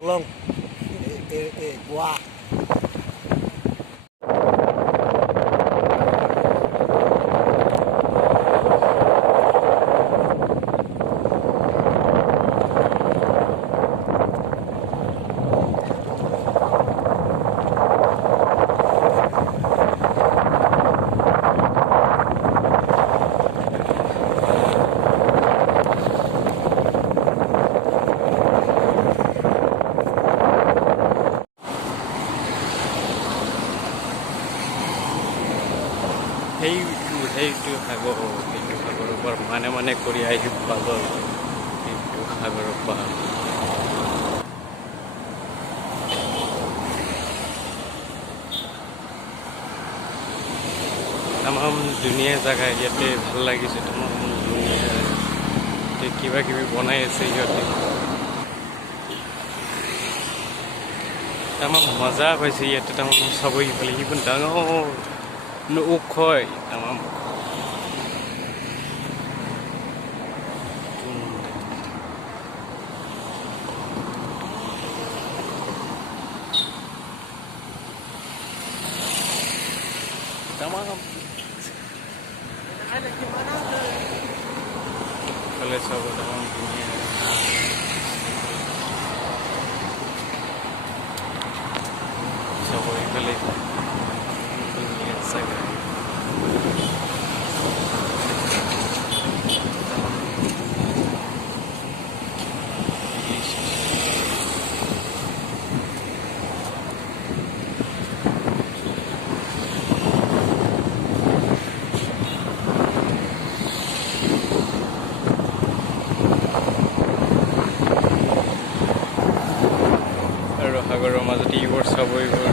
Long. Goa. সেইটো সাগৰৰ পৰা মানে কৰি আহি পালো সেইটো সাগৰৰ পৰা তামাম ধুনীয়া জাগা ইয়াতে ভাল লাগিছে তামাম ধুনীয়া কিবা কিবি বনাই আছে সিহঁতে তামাম মজা পাইছে ইয়াতে তামাম চাব ইফালে সিখন ডাঙৰ ওখ হয় তামাম Kalau sahabat dalam dunia sahabat balik dunia saya সাগৰৰ মাজতে এইবোৰ চাব এইবোৰ